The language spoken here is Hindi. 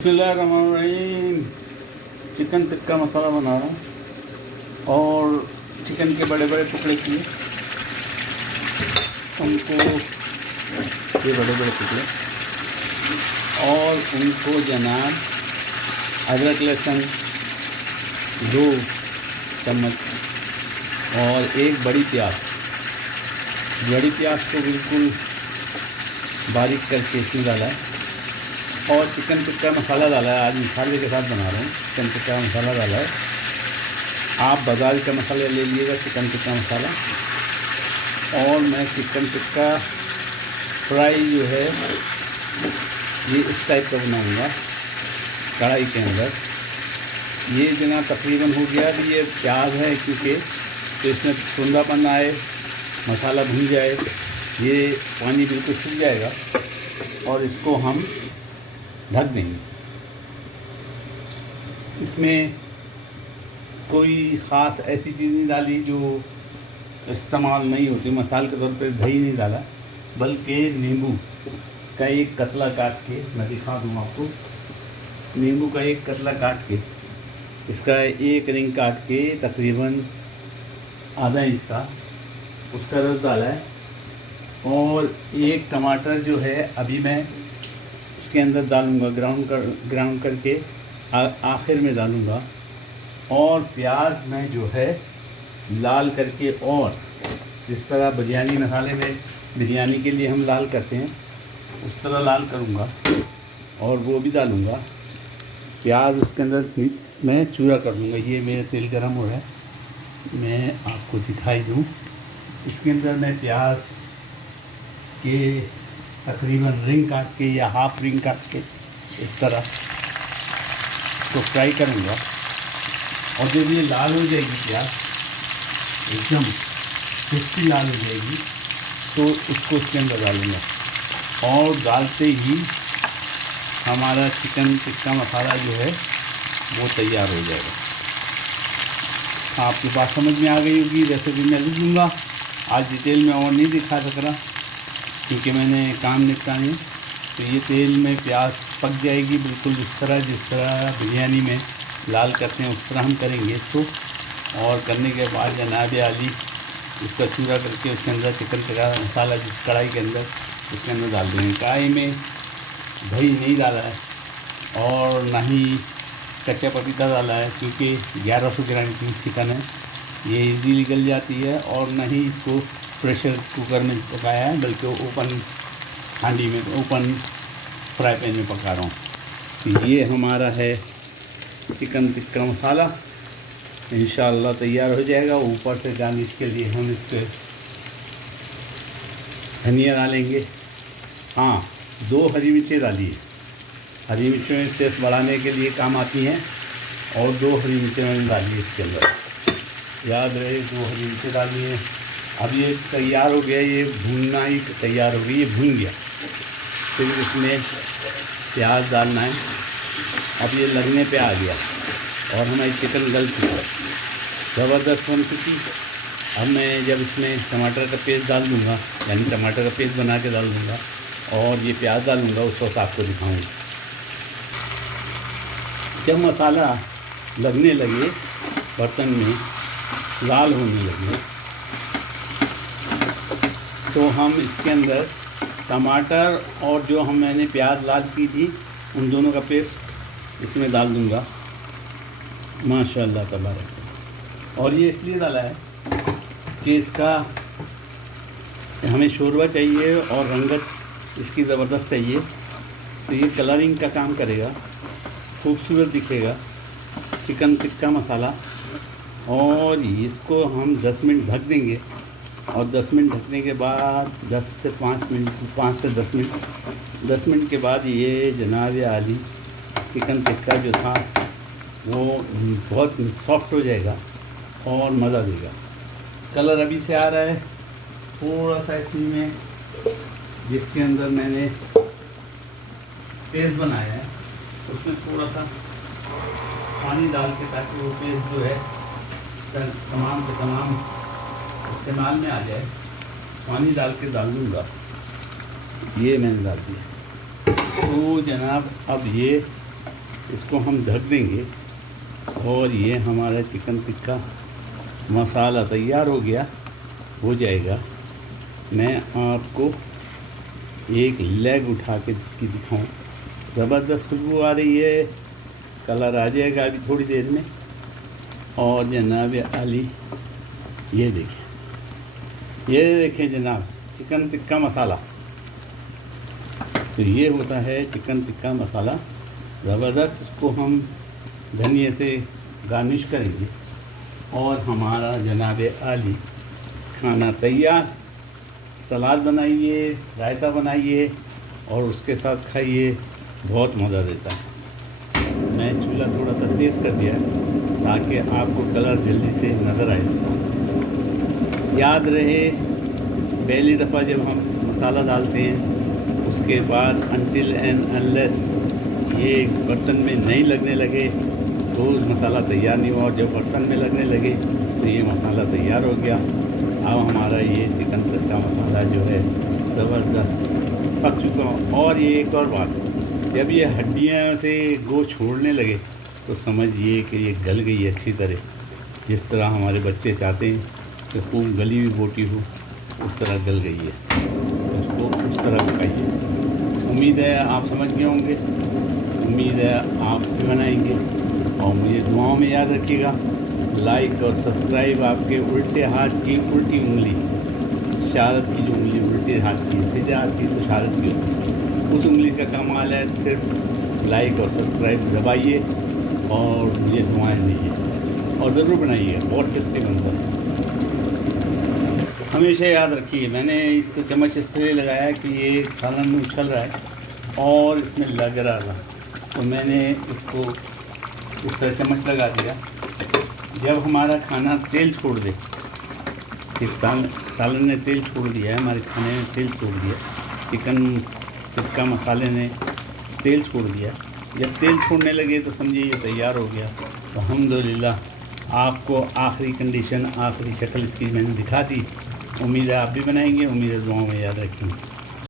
बिस्मिल्लाहिर्रहमानिर्रहीम। चिकन टिक्का मसाला बना रहा हूँ और चिकन के बड़े बड़े टुकड़े किए उनको, ये बड़े बड़े टुकड़े, और उनको जनाब अदरक लहसुन 2 चम्मच और एक बड़ी प्याज को बिल्कुल बारीक करके इसमें डाला है और चिकन टिक्का मसाला डाला है। आज मसाले के साथ बना रहा हूँ। चिकन टिक्का मसाला डाला है। आप बाज़ार का मसाला ले लीजिएगा, चिकन टिक्का मसाला। और मैं चिकन टिक्का फ्राई जो है ये इस टाइप का बनाऊँगा कढ़ाई के अंदर। ये जना तकरीबन हो गया। अभी ये प्याज है क्योंकि तो इसमें सुंदरपन आए, मसाला भून जाए, ये पानी बिल्कुल सूख जाएगा और इसको हम ढक देंगे। इसमें कोई ख़ास ऐसी चीज़ नहीं डाली जो इस्तेमाल नहीं होती। मसाले के तौर पे दही नहीं डाला, बल्कि नींबू का एक कतला काट के, मैं दिखा दूँ आपको, नींबू का एक कतला काट के, इसका एक रिंग काट के तकरीबन आधा इंच का उसका रस डाला है। और एक टमाटर जो है अभी मैं इसके अंदर डालूँगा, ग्राउंड करके आखिर में डालूँगा। और प्याज में जो है लाल करके, और जिस तरह बिरयानी मसाले में बिरयानी के लिए हम लाल करते हैं उस तरह लाल करूँगा और वो भी डालूँगा। प्याज उसके अंदर मैं चूरा कर दूँगा। ये मेरा तेल गरम हो रहा है, मैं आपको दिखाई दूँ। इसके अंदर मैं प्याज के तकरीबन रिंग काट के या हाफ रिंग काट के इस तरह तो फ्राई करूँगा। और जब ये लाल हो जाएगी प्याज, एकदम क्रिस्पी लाल हो जाएगी, तो उसको इसके अंदर डालूँगा। और डालते ही हमारा चिकन टिक्का मसाला जो है वो तैयार हो जाएगा। आपकी बात समझ में आ गई होगी। रेसिपी मैं लिख दूँगा, आज डिटेल में और नहीं दिखा सक रहा क्योंकि मैंने काम निपटाने। तो ये तेल में प्याज पक जाएगी बिल्कुल जिस तरह बिरयानी में लाल करते हैं उस तरह हम करेंगे इसको। और करने के बाद जनाब आली इसका चूरा करके उसके अंदर चिकन टिक्का मसाला जिस कढ़ाई के अंदर उसके अंदर डाल देंगे। कढ़ाई में दही नहीं डाला है और ना ही कच्चा पपीता डाला है क्योंकि 1100 ग्राम की चिकन है, ये इजीली गल जाती है। और ना ही इसको प्रेशर कुकर में पकाया है, बल्कि ओपन हांडी में, ओपन फ्राई पैन में पका रहा हूँ। तो ये हमारा है चिकन टिक्का मसाला, इंशाअल्लाह तैयार हो जाएगा। ऊपर से गार्निश के लिए हम इस पर धनिया डालेंगे। हाँ, 2 हरी मिर्चें डालिए। हरी मिर्चें टेस्ट बढ़ाने के लिए काम आती हैं और 2 हरी मिर्चें मैंने डाली इसके अंदर, याद रहे 2 हरी मिर्चें डाली हैं। अब ये तैयार हो गया, ये भूनना ही तैयार हो गई, ये भून गया। फिर इसमें प्याज डालना है। अब ये लगने पे आ गया और हमारी चिकन गल चुकी है, ज़बरदस्त बन चुकी। अब मैं जब इसमें टमाटर का पेस्ट डाल दूँगा, यानी टमाटर का पेस्ट बना के डाल दूँगा और ये प्याज डालूँगा, उस वक्त आपको दिखाऊँगा। जब मसाला लगने लगे, बर्तन में लाल होने लगे, तो हम इसके अंदर टमाटर और जो मैंने प्याज लाल की थी उन दोनों का पेस्ट इसमें डाल दूँगा। माशाअल्लाह तबारक। और ये इसलिए डाला है कि इसका हमें शोरबा चाहिए और रंगत इसकी ज़बरदस्त चाहिए, तो ये कलरिंग का काम करेगा, खूबसूरत दिखेगा चिकन टिक्का मसाला। और इसको हम 10 मिनट ढक देंगे और 10 मिनट ढकने के बाद 10 से 5 मिनट, 5 से 10 मिनट, 10 मिनट के बाद ये जनाब आली चिकन टिक्का जो था वो बहुत सॉफ्ट हो जाएगा और मज़ा देगा। कलर अभी से आ रहा है। थोड़ा सा इसमें जिसके अंदर मैंने पेस्ट बनाया है उसमें थोड़ा सा पानी डाल के, ताकि वो पेस्ट जो है तमाम के तमाम इस्तेमाल में आ जाए, पानी डाल के डाल दूँगा। ये मैंने डाल दिया। तो जनाब अब ये इसको हम ढक देंगे और ये हमारा चिकन टिक्का मसाला तैयार हो गया, हो जाएगा। मैं आपको एक लेग उठा के इसकी दिखाऊं, ज़बरदस्त खुशबू आ रही है, कलर आ जाएगा अभी थोड़ी देर में। और जनाब आली ये देखें जनाब, चिकन टिक्का मसाला। तो ये होता है चिकन टिक्का मसाला, ज़बरदस्त। इसको हम धनिए से गार्निश करेंगे और हमारा जनाब आली खाना तैयार। सलाद बनाइए, रायता बनाइए और उसके साथ खाइए, बहुत मज़ा देता है। मैं चूल्हा थोड़ा सा तेज़ कर दिया है ताकि आपको कलर जल्दी से नज़र आए इसका। याद रहे, पहली दफ़ा जब हम मसाला डालते हैं उसके बाद अनटिल एंड अनलेस ये बर्तन में नहीं लगने लगे तो मसाला तैयार नहीं हुआ, और जब बर्तन में लगने लगे तो ये मसाला तैयार हो गया। अब हमारा ये चिकन टिक्का मसाला जो है ज़बरदस्त पक चुका। और ये एक और बात, जब ये हड्डियाँ से गोश्त छोड़ने लगे तो समझिए कि ये गल गई अच्छी तरह। जिस तरह हमारे बच्चे चाहते हैं कि खूब गली हुई बोटी हो, उस तरह गल गई है। उसको उस तरह पकाइए। उम्मीद है आप समझ गए होंगे, उम्मीद है आप भी बनाएंगे। और मुझे दुआओं में याद रखिएगा। लाइक और सब्सक्राइब आपके उल्टे हाथ की उल्टी उंगली, शहादत की जो उंगली उल्टे हाथ की, सीधे हाथ की तो शहादत की होती है, उस उंगली का कमाल है। सिर्फ लाइक और सब्सक्राइब दबाइए और मुझे दुआएं दीजिए और ज़रूर बनाइए, बहुत टेस्टी बनता है। हमेशा याद रखिए, मैंने इसको चम्मच इसलिए लगाया कि ये सालन में उछल रहा है और इसमें लग रहा था, तो मैंने इसको इस तरह चम्मच लगा दिया। जब हमारा खाना तेल छोड़ दे, इस सालन ने तेल छोड़ दिया है, हमारे खाने ने तेल छोड़ दिया, चिकन टिक्का मसाले ने तेल छोड़ दिया। जब तेल छोड़ने लगे तो समझिए ये तैयार हो गया। तो अल्हम्दुलिल्लाह आपको आखिरी कंडीशन, आखिरी शक्ल इसकी मैंने दिखा दी। उम्मीद है आप भी बनाएंगे, उम्मीद है दुआओं में याद रखेंगे।